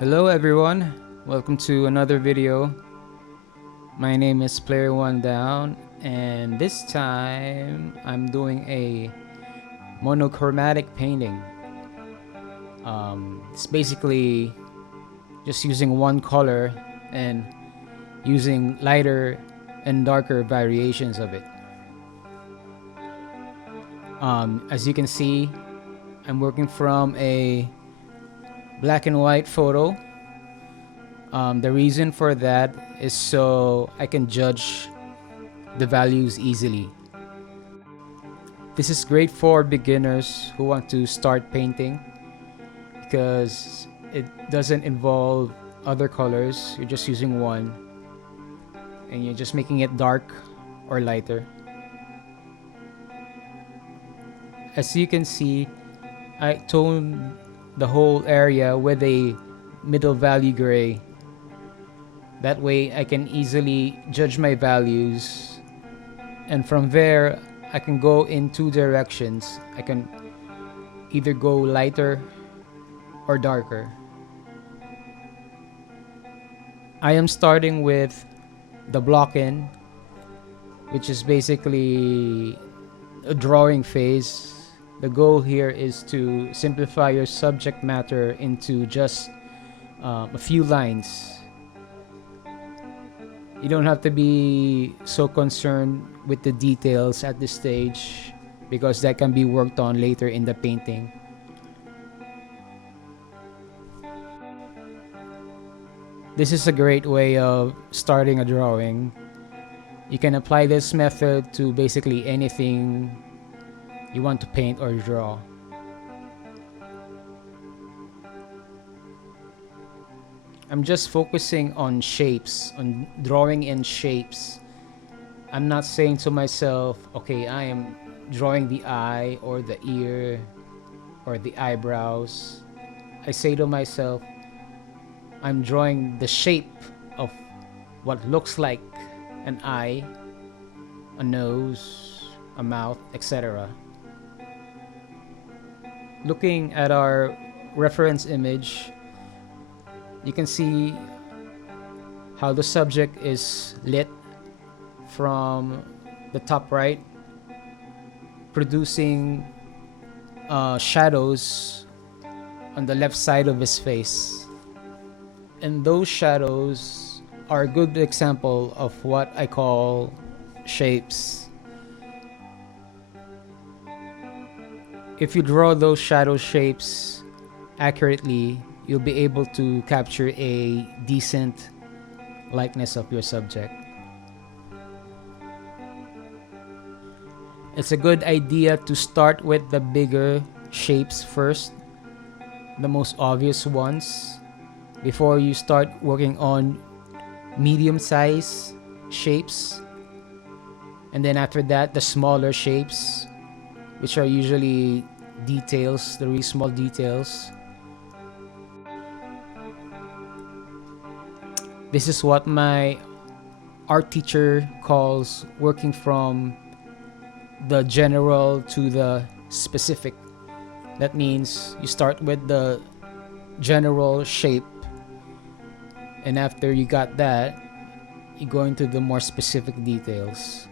Hello everyone, welcome to another video. My name is Player One Down, and this time I'm doing a monochromatic painting. It's basically just using one color and using lighter and darker variations of it. As you can see, I'm working from a black and white photo. The reason for that is so I can judge the values easily. This is great for beginners who want to start painting because it doesn't involve other colors. You're just using one and you're just making it dark or lighter. As you can see, I toned the whole area with a middle value gray. That way I can easily judge my values, and from there I can go in two directions. I can either go lighter or darker. I am starting with the block-in, which is basically a drawing phase. The goal here is to simplify your subject matter into just a few lines. You don't have to be so concerned with the details at this stage because that can be worked on later in the painting. This is a great way of starting a drawing. You can apply this method to basically anything you want to paint or draw. I'm just focusing on shapes, on drawing in shapes. I'm not saying to myself, okay, I am drawing the eye or the ear or the eyebrows. I say to myself, I'm drawing the shape of what looks like an eye, a nose, a mouth, etc. Looking at our reference image, you can see how the subject is lit from the top right, producing shadows on the left side of his face. And those shadows are a good example of what I call shapes. If you draw those shadow shapes accurately, you'll be able to capture a decent likeness of your subject. It's a good idea to start with the bigger shapes first, the most obvious ones, before you start working on medium-sized shapes. And then after that, the smaller shapes, which are usually details, the really small details. This is what my art teacher calls working from the general to the specific. That means you start with the general shape, and after you got that, you go into the more specific details.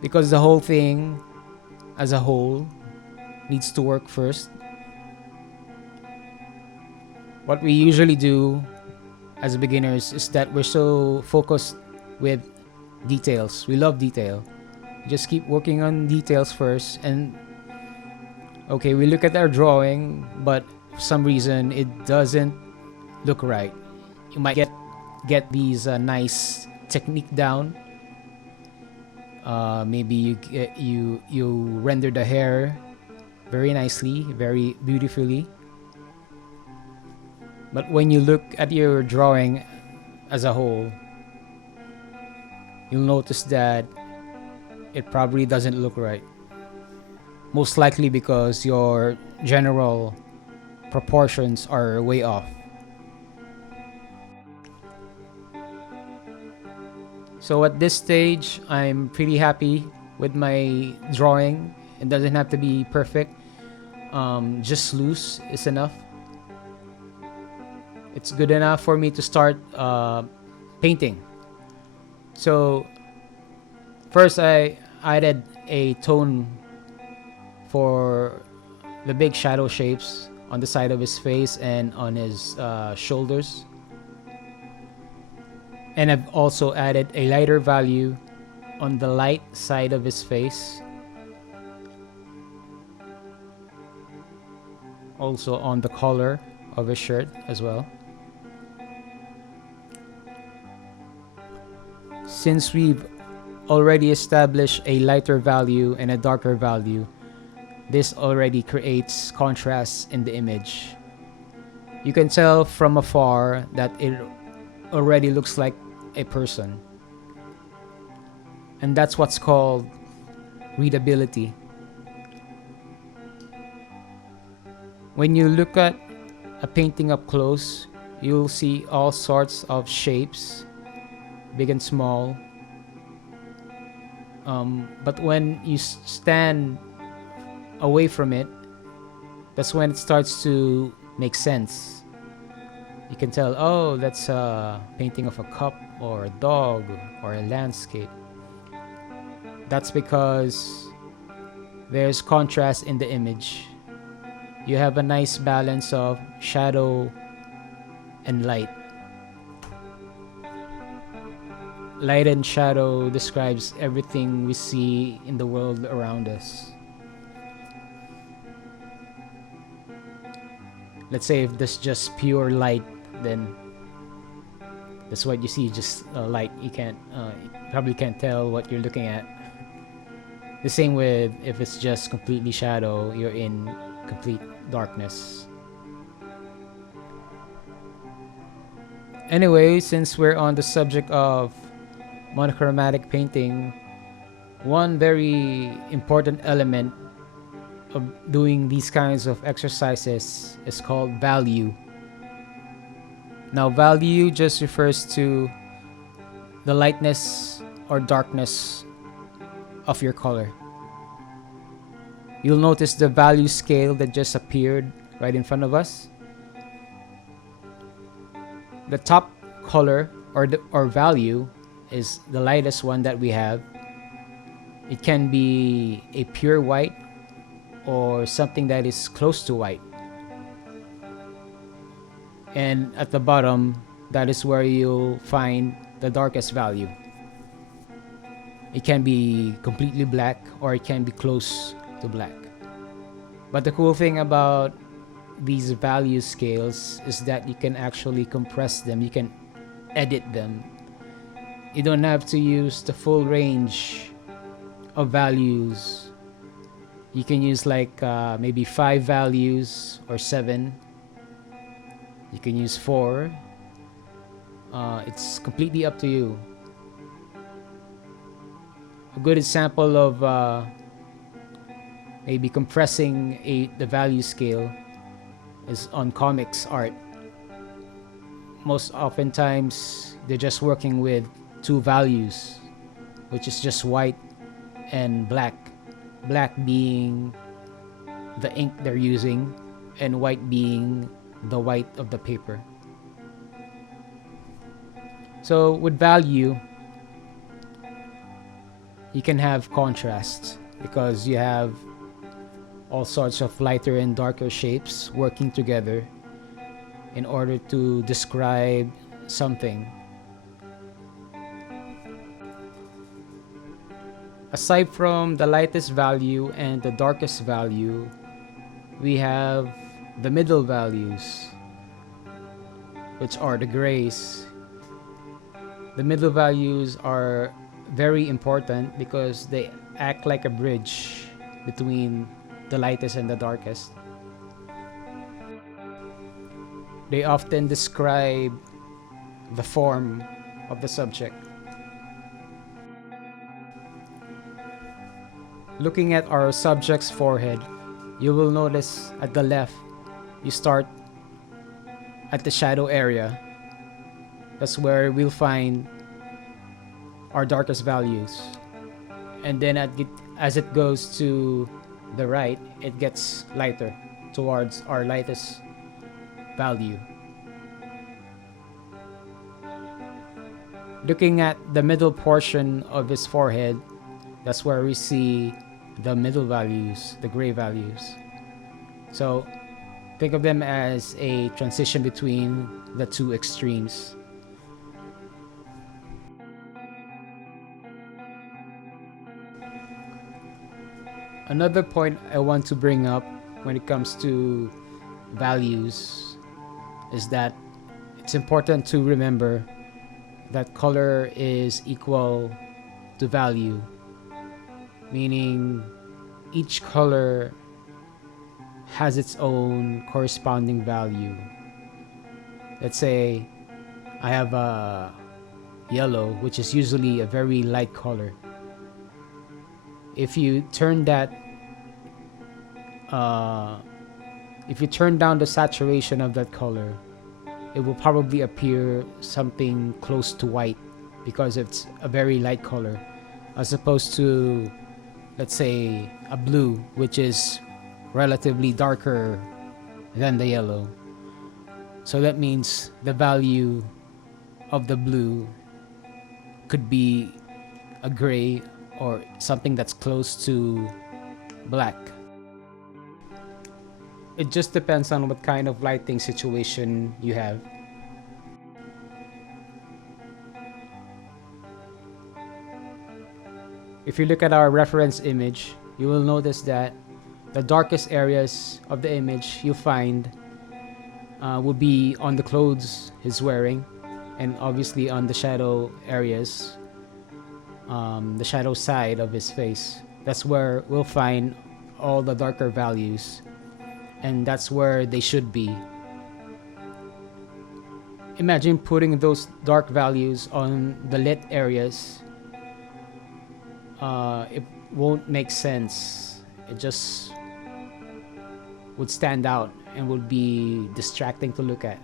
Because the whole thing as a whole needs to work first. What we usually do as beginners is that we're so focused with details. We love detail. Just keep working on details first, and okay, we look at our drawing, but for some reason it doesn't look right. You might get these nice technique down. Maybe you render the hair very nicely, very beautifully. But when you look at your drawing as a whole, you'll notice that it probably doesn't look right. Most likely because your general proportions are way off. So at this stage, I'm pretty happy with my drawing. It doesn't have to be perfect. just loose is enough. It's good enough for me to start painting. So first I added a tone for the big shadow shapes on the side of his face and on his shoulders. And I've also added a lighter value on the light side of his face. Also on the collar of his shirt as well. Since we've already established a lighter value and a darker value, this already creates contrast in the image. You can tell from afar that it already looks like a person. And that's what's called readability. When you look at a painting up close, you'll see all sorts of shapes, big and small. But when you stand away from it, that's when it starts to make sense. You can tell, oh, that's a painting of a cup or a dog or a landscape. That's because there's contrast in the image. You have a nice balance of shadow and light. Light and shadow describes everything we see in the world around us. Let's say if there's just pure light, then that's what you see, just light. You probably can't tell what you're looking at. The same with if it's just completely shadow, you're in complete darkness. Anyway, since we're on the subject of monochromatic painting, one very important element of doing these kinds of exercises is called value. Now, value just refers to the lightness or darkness of your color. You'll notice the value scale that just appeared right in front of us. The top color or value is the lightest one that we have. It can be a pure white or something that is close to white. And at the bottom, that is where you'll find the darkest value. It can be completely black or it can be close to black. But the cool thing about these value scales is that you can actually compress them. You can edit them. You don't have to use the full range of values. You can use like maybe 5 values or 7. You can use 4. It's completely up to you. A good example of maybe compressing the value scale is on comics art. Most oftentimes, they're just working with 2 values, which is just white and black. Black being the ink they're using, and white being the white of the paper. So with value, you can have contrast because you have all sorts of lighter and darker shapes working together in order to describe something. Aside from the lightest value and the darkest value, we have the middle values, which are the grays. The middle values are very important because they act like a bridge between the lightest and the darkest. They often describe the form of the subject. Looking at our subject's forehead, you will notice at the left, you start at the shadow area. That's where we'll find our darkest values. And then as it goes to the right, it gets lighter. towards our lightest value. Looking at the middle portion of his forehead, that's where we see the middle values, the gray values. So think of them as a transition between the two extremes. Another point I want to bring up when it comes to values is that it's important to remember that color is equal to value, meaning each color has its own corresponding value. Let's say I have a yellow, which is usually a very light color. If you turn down the saturation of that color, it will probably appear something close to white because it's a very light color, as opposed to, let's say, a blue, which is relatively darker than the yellow. So that means the value of the blue could be a gray or something that's close to black. It just depends on what kind of lighting situation you have. If you look at our reference image, you will notice that the darkest areas of the image you'll find will be on the clothes he's wearing, and obviously on the shadow areas, the shadow side of his face. That's where we'll find all the darker values, and that's where they should be. Imagine putting those dark values on the lit areas. It won't make sense. It just would stand out and would be distracting to look at.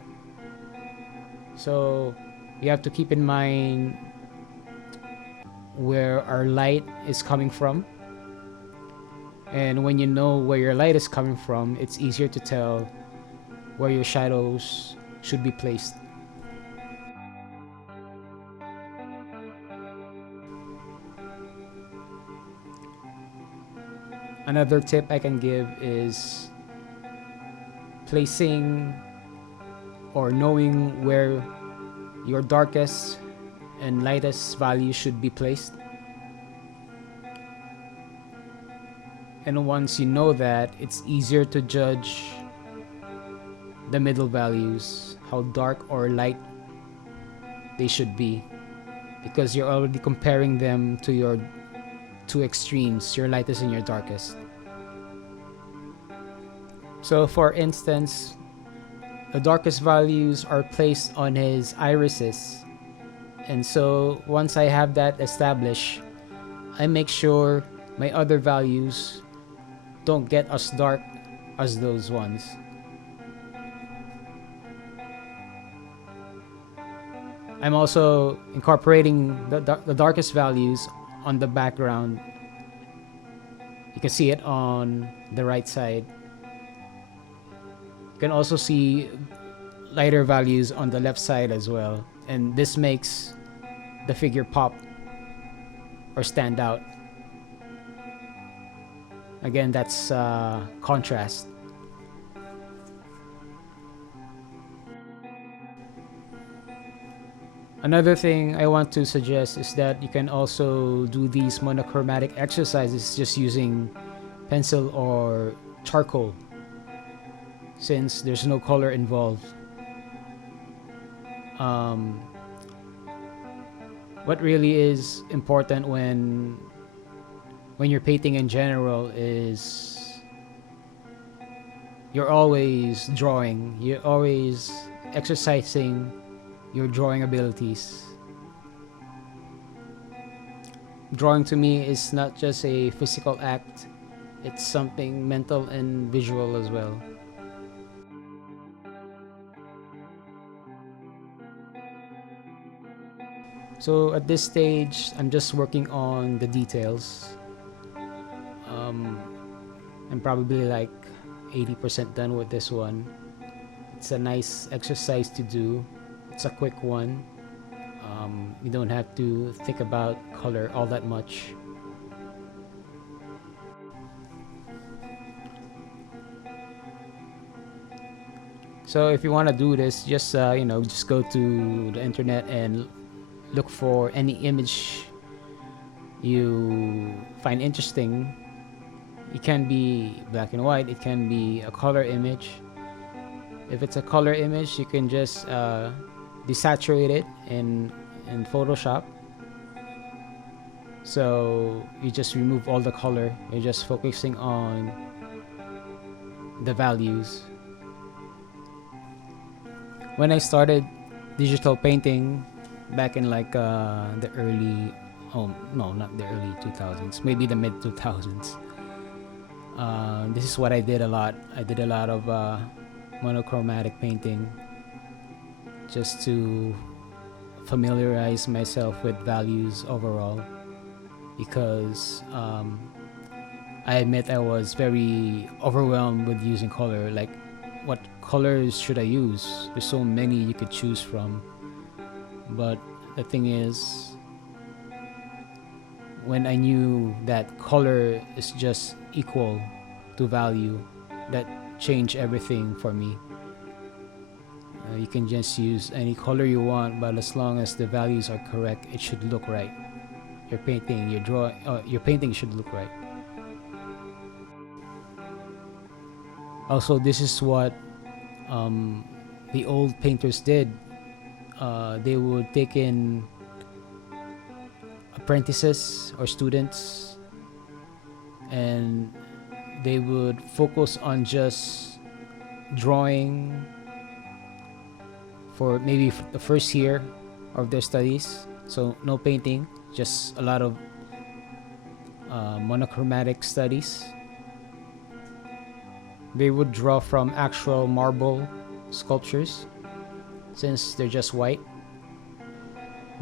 So you have to keep in mind where our light is coming from. And when you know where your light is coming from, it's easier to tell where your shadows should be placed. Another tip I can give is placing or knowing where your darkest and lightest value should be placed. And once you know that, it's easier to judge the middle values, how dark or light they should be, because you're already comparing them to your two extremes, your lightest and your darkest. So for instance, the darkest values are placed on his irises. And so once I have that established, I make sure my other values don't get as dark as those ones. I'm also incorporating the darkest values on the background. You can see it on the right side. You can also see lighter values on the left side as well, and this makes the figure pop or stand out. Again, that's contrast. Another thing I want to suggest is that you can also do these monochromatic exercises just using pencil or charcoal, since there's no color involved. What really is important when you're painting in general is you're always drawing, you're always exercising your drawing abilities. Drawing to me is not just a physical act, it's something mental and visual as well. So at this stage, I'm just working on the details. I'm probably like 80% done with this one. It's a nice exercise to do. It's a quick one. You don't have to think about color all that much. So if you want to do this, just just go to the internet and look for any image you find interesting. It can be black and white, it can be a color image. If it's a color image, you can just desaturate it in Photoshop. So you just remove all the color, you're just focusing on the values. When I started digital painting back in like the early, oh no, not the early 2000s, maybe the mid 2000s. This is what I did a lot. I did a lot of monochromatic painting just to familiarize myself with values overall, because I admit I was very overwhelmed with using color. Like, what colors should I use? There's so many you could choose from. But the thing is, when I knew that color is just equal to value, that changed everything for me. You can just use any color you want, but as long as the values are correct, it should look right. Your painting, your painting should look right. Also, this is what the old painters did. They would take in apprentices or students, and they would focus on just drawing for maybe the first year of their studies. So no painting, just a lot of monochromatic studies. They would draw from actual marble sculptures, since they're just white.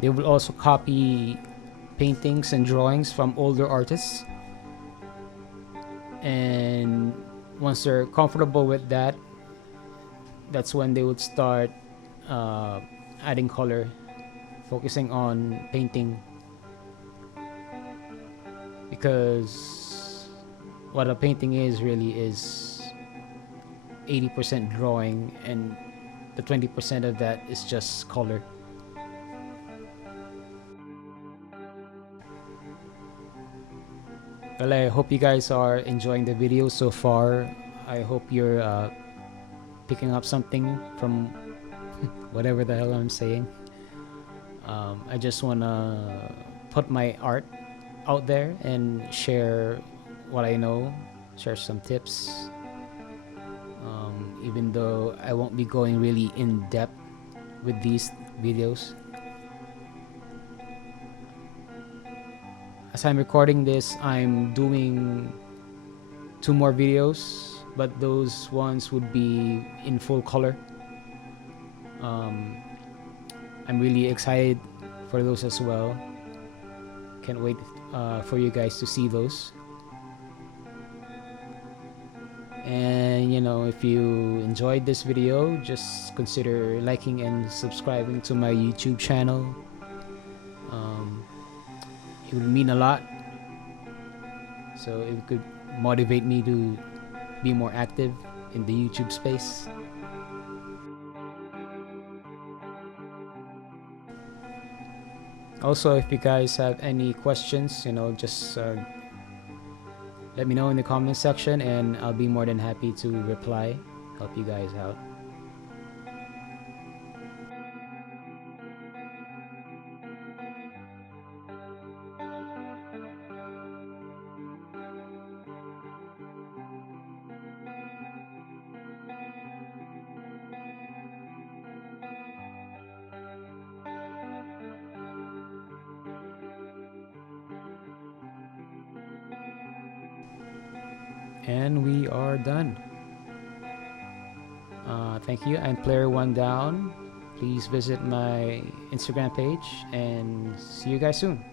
They will also copy paintings and drawings from older artists, and once they're comfortable with that, that's when they would start adding color, focusing on painting, because what a painting is really is 80% drawing, and the 20% of that is just color. Well, I hope you guys are enjoying the video so far. I hope you're picking up something from whatever the hell I'm saying. I just want to put my art out there and share what I know, share some tips. Even though I won't be going really in depth with these videos. As I'm recording this, I'm doing 2 more videos, but those ones would be in full color. I'm really excited for those as well. Can't wait for you guys to see those. And if you enjoyed this video, just consider liking and subscribing to my YouTube channel. It would mean a lot, so it could motivate me to be more active in the YouTube space. Also, if you guys have any questions, just let me know in the comment section, and I'll be more than happy to reply, help you guys out. And we are done. Thank you. I'm Player One Down. Please visit my Instagram page, and see you guys soon.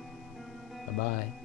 Bye bye.